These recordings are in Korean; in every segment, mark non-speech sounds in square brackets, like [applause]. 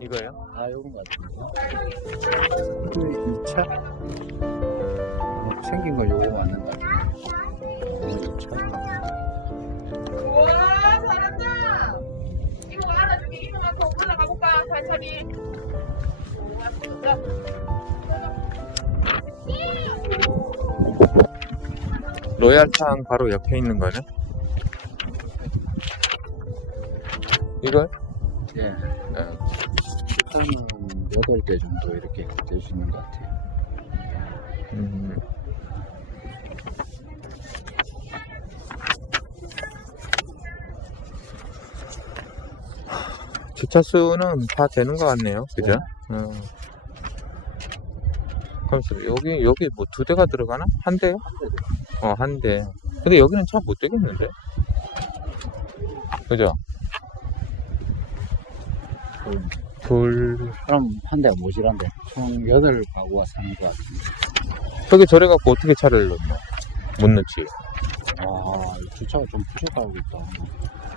아, 요건 것 같은데. 그 2차? 생긴 거 요거 맞는 것 같아. 2차. 우와 잘한다 이거 알아주게 이거만큼 올라가 볼까 살살이 우와 진짜 로얄탕 바로 옆에 있는 거네. 이걸? 예. 네. 식당은 8대 정도 이렇게 되시는 것 같아요. 음. 주차 수는 다 되는 것 같네요. 그죠? 어. 잠시만, 여기, 여기 뭐 두 대가 들어가나? 한 대요? 어, 한 대. 근데 여기는 차 못 되겠는데? 그죠? 둘, 그럼 한 대가 모질한데. 총 8가구가 사는 것 같은데. 저기 저래 갖고 어떻게 차를 넣냐? 못 넣지. 아, 주차가 좀 부족하겠다.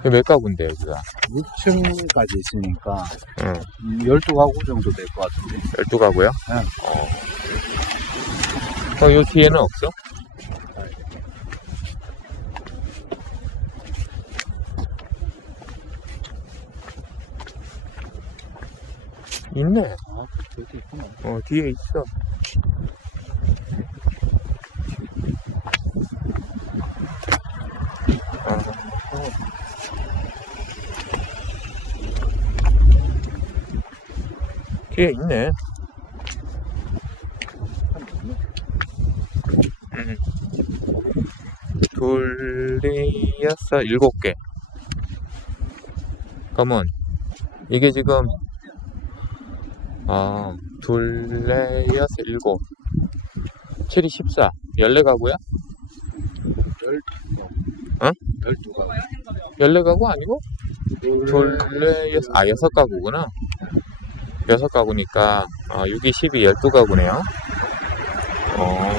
이게 몇 가구인데, 여기가? 6층까지 있으니까 응. 12가구 정도 될 것 같은데. 12가구요? 네. 어. 어, 요 뒤에는 없어? 있네. 아, 그게 있구나. 어, 뒤에 있어. 아, 어. 뒤에 있네. 음. 여섯 일곱 개. 그러면 이게 지금 아 둘레 여섯 일곱 칠이 십사 열네 가구야? 12, 어? 12가구. 열네 가구 아니고 둘레 여섯 아 여섯 가구구나. 여섯 가구니까 아 6이 12 열두 가구네요. 어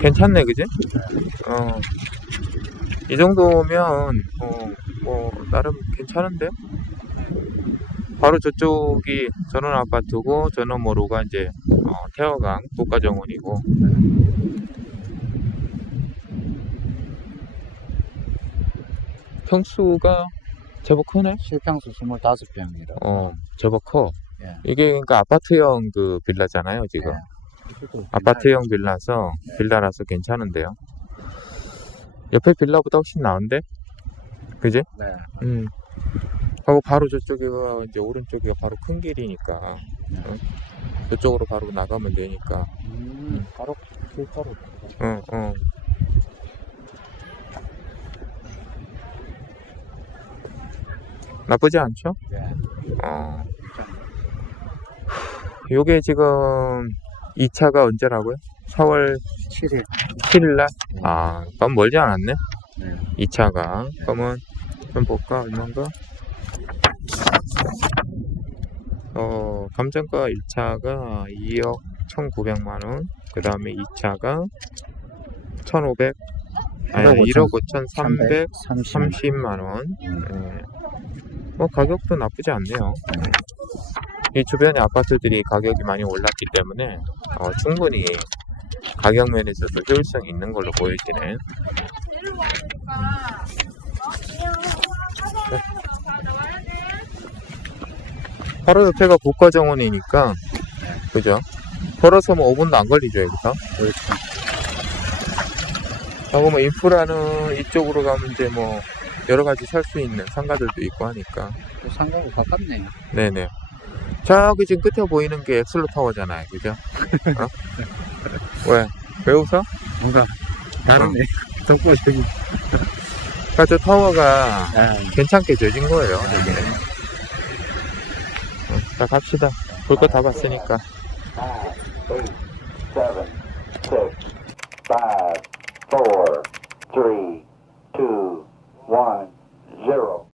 괜찮네 그지? 어. 이 정도면 어, 뭐 나름 괜찮은데 바로 저쪽이 전원 아파트고 전원모로가 이제 어, 태화강 국가정원이고 평수가 제법 크네. 실평수 25평이라. 어 제법 커. 예. 이게 그러니까 아파트형 그 빌라잖아요 지금. 아파트형 빌라서 빌라라서 괜찮은데요. 옆에 빌라보다 훨씬 나은데, 그지? 네. 음. 하고 바로 저쪽이가 이제 오른쪽이가 바로 큰 길이니까 네. 응? 저쪽으로 바로 나가면 되니까. 음, 바로 길가로. 응, 응. 나쁘지 않죠? 예. 어. 요게 지금 2차가 언제라고요? 4월 7일. 7일 날? 아, 그럼 멀지 않았네. 네. 2차가. 그러면 좀 볼까? 얼마인가? 어, 감정가 1차가 2억 1,900만원. 그 다음에 2차가 1,500, 아니, 1억 5,330만원. 30만 예. 뭐, 가격도 나쁘지 않네요. 이 주변의 아파트들이 가격이 많이 올랐기 때문에, 어, 충분히 가격 면에서도 효율성이 있는 걸로 보여지네. 내려와 되니까 어? 나와야 돼 바로 옆에가 국가정원이니까, 그죠? 걸어서 뭐 5분도 안 걸리죠, 여기서. 그렇죠. 하고 뭐 인프라는 이쪽으로 가면 이제 뭐 여러 가지 살 수 있는 상가들도 있고 하니까. 또 상가가 가깝네요. 네네. 저기 지금 끝에 보이는 게 엑슬로 타워잖아요, 그죠? 어? [laughs] 왜? 왜 웃어? 뭔가 다르네. 독보적인. 그러니까 저 타워가 아, 괜찮게 지어진 거예요, 여기는. 어, 자, 갑시다. 볼 거 다 봤으니까. eight, seven, six, five, four, three, two, one, zero.